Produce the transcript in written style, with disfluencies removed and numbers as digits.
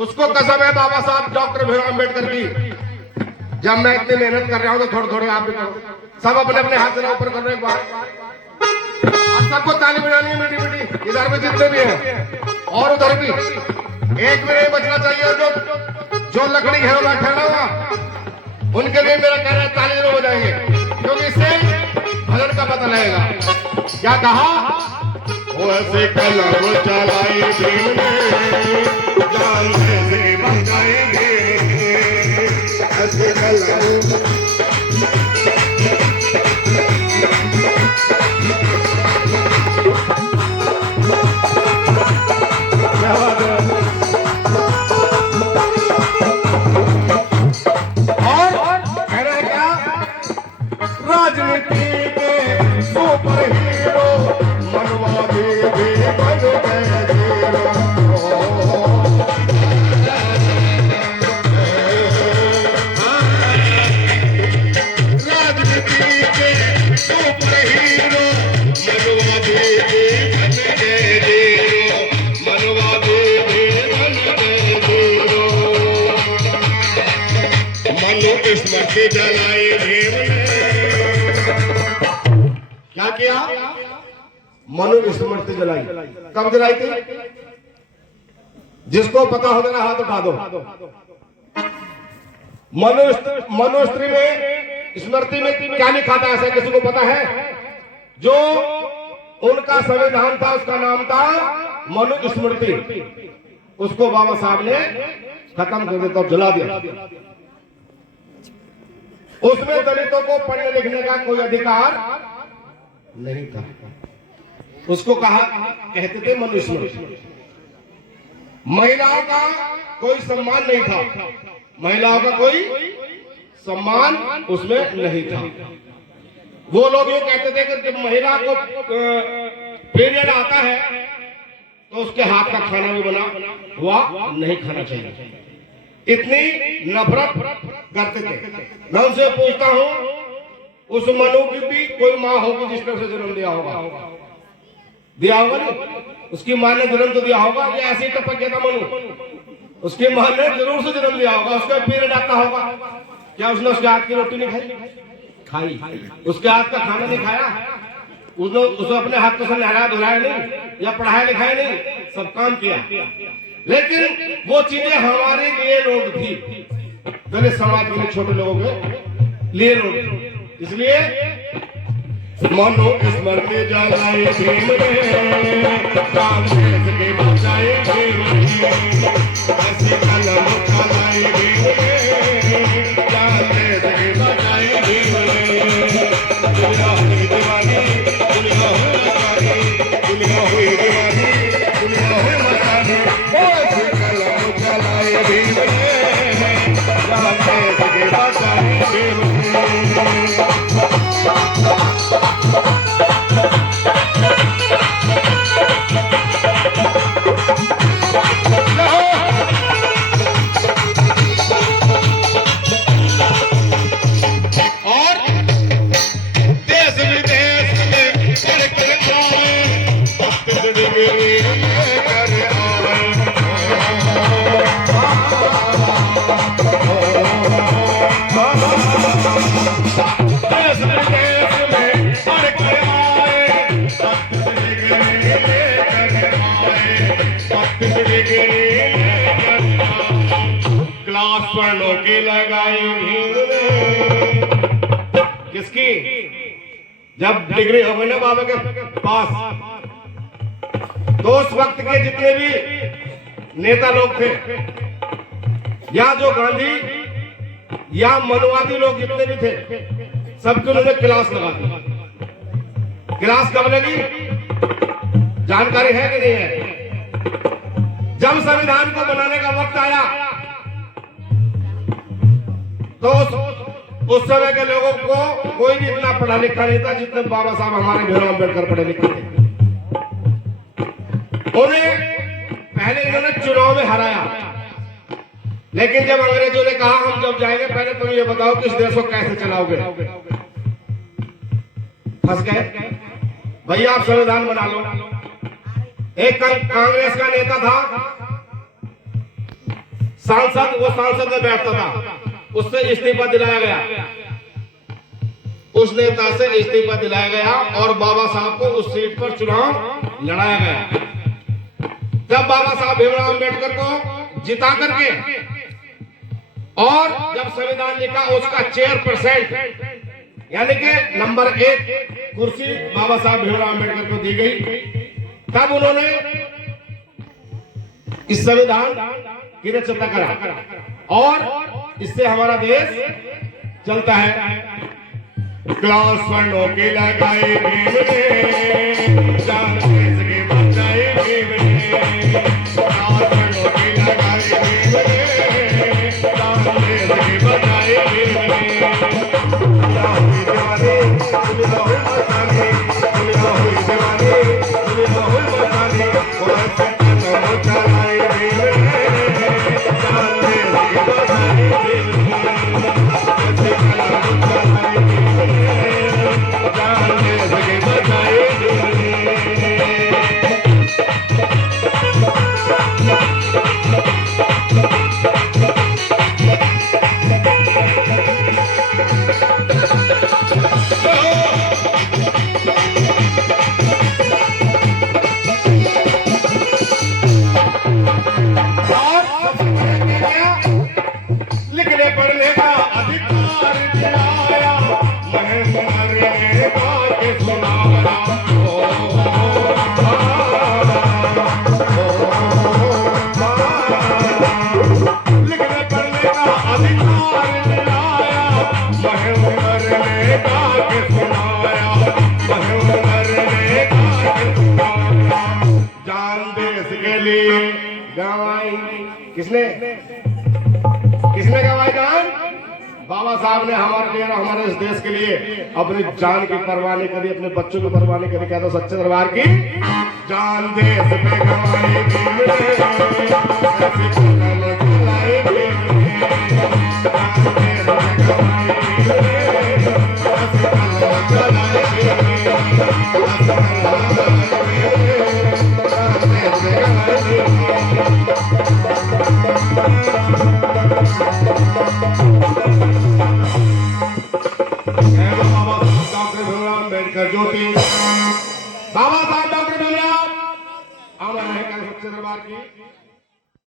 उसको कसम है बाबा साहब डॉक्टर भीमराव अम्बेडकर की, जब मैं इतनी मेहनत कर रहा हूं तो थोड़े थोड़े आप भी करो। सब अपने अपने हाथ से ऊपर कर रहे एक बार, आप सबको ताली बजानी है मीठी मीठी, इधर भी जितने भी हैं और उधर भी। एक भी नहीं बचना चाहिए। जो लकड़ी है वो ठहरा हुआ, उनके लिए मेरा कहना है ताली जरूर बजाएंगे, क्योंकि इससे भजन का पता लगेगा। क्या कहा? वो ऐसे कलम चलाए भीम ने, जान से बचाएंगे ऐसे कलम। राजनीति के सुपर हीरो मनवा दे बन गए हीरो। राजनीति के सुपर हीरो मनवा दे बन गए हीरो, मनवा दे बन गए हीरो। मनु स्मृति जलाए भीम ने। क्या किया? मनु स्मृति जलाई। कब जलाई थी? जिसको पता हो मेरा हाथ उठा दो। मनुस्मृति में स्मृति में क्या लिखा था? ऐसा किसी को पता है? जो उनका संविधान था उसका नाम था मनुस्मृति। उसको बाबा साहब ने खत्म कर दिया, जला दिया। उसमें दलितों को पढ़ने लिखने का कोई अधिकार नहीं था। उसको कहते थे मनुस्मृति। महिलाओं का कोई सम्मान नहीं था, महिलाओं का कोई सम्मान उसमें नहीं था। वो लोग ये कहते थे कि जब महिला को पीरियड आता है तो उसके हाथ का खाना भी बना हुआ नहीं खाना चाहिए। इतनी नफरत करते थे। मैं उनसे पूछता हूं, उस मनु की भी कोई माँ होगी जिसने उसे जन्म दिया होगा? दिया होगा नहीं? उसकी माँ ने जन्म तो दिया होगा। ये ऐसे ही टपक गया था मनु, उसकी माँ ने जरूर से जन्म दिया होगा। उसका पीरियड आता होगा, क्या उसने उसके हाथ की रोटी नहीं खाई? उसके हाथ का खाना नहीं खाया? उसने अपने हाथ को नहलाया धुलाया नहीं, या पढ़ाया लिखाया नहीं? सब काम किया। लेकिन वो चीजें हमारे लिए लोग थी, दलित समाज के लिए, छोटे लोगों के लिए लोग थी। इसलिए मनु स्मृति जलाए भीम ने, काम के बचाए भीम ने, ऐसे कलम चलाए भीम ने, जान देश के बचाए भीम ने। दुनिया हुई दीवानी, दुनिया हुई मस्तानी, दुनिया हुई दीवानी, दुनिया हुई मस्तानी। ऐसे कलम चलाए भीम ने, जान देश के बचाए भीम ने। क्लास पढ़ो की लगाई भीम ने। किसकी? जब डिग्री हो गई ना बाबा के पास, तो उस वक्त के जितने भी नेता लोग थे, या जो गांधी या मनुवादी लोग जितने भी थे, सबके उन्होंने क्लास लगा दी। क्लास कब लगी? जानकारी है कि नहीं है? जब संविधान को बनाने का वक्त आया तो उस समय के लोगों को कोई भी इतना पढ़ा लिखा नहीं था जितने बाबा साहब हमारे भीमराव अम्बेडकर पढ़े लिखे थे। उन्हें पहले इन्होंने चुनाव में हराया, लेकिन जब अंग्रेजों ने कहा हम जब जाएंगे पहले तुम ये बताओ कि इस देश को कैसे चलाओगे, फंस गए। भैया आप संविधान बना लो। एक कांग्रेस का नेता था, सांसद, वो सांसद में बैठता था, उससे इस्तीफा दिलाया गया, उस नेता से इस्तीफा दिलाया गया और बाबा साहब को उस सीट पर चुनाव लड़ाया गया। जब बाबा साहब भीमराव अम्बेडकर को जिता करके और जब संविधान लिखा, उसका चेयरपर्सन यानी कि नंबर 1 कुर्सी बाबा साहब भीमराव अम्बेडकर को दी गई, तब उन्होंने इस संविधान की रचना करा और इससे हमारा देश चलता है। क्लास 1 की लगाई भीम ने, जान देश की बचाई भीम ने, क्लास 1 की लगाई भीम ने, जान देश की बचाई भीम ने। हुई दीवानी, दुनिया हुई मस्तानी, दुनिया हुई दीवानी, दुनिया हुई मस्तानी, और सत्ता चलाई भीम ने, जान देश की बचाई भीम ने, चलाई लिखने पढ़ने का अधिकार दिलाया, मरने का के सुनाया, लिखने पढ़ने का अधिकार दिलाया, मरने का के सुनाया, मरने का के सुनाया, जान देश के लिए गवाई। किसने किसने गवाई जान? बाबा साहब ने हमारे लिए, हमारे इस देश के लिए अपनी जान की परवाह नहीं करी, अपने बच्चों की परवाह नहीं करी। कहते सच्चे दरबार की जान देश पे गवाई भीम ने, ऐसी कलम चलाई भीम ने, जान देश पे गवाई भीम ने, ऐसी कलम चलाई भीम ने, ऐसी कलम चलाई भीम ने, जान देश पे गवाई भीम ने।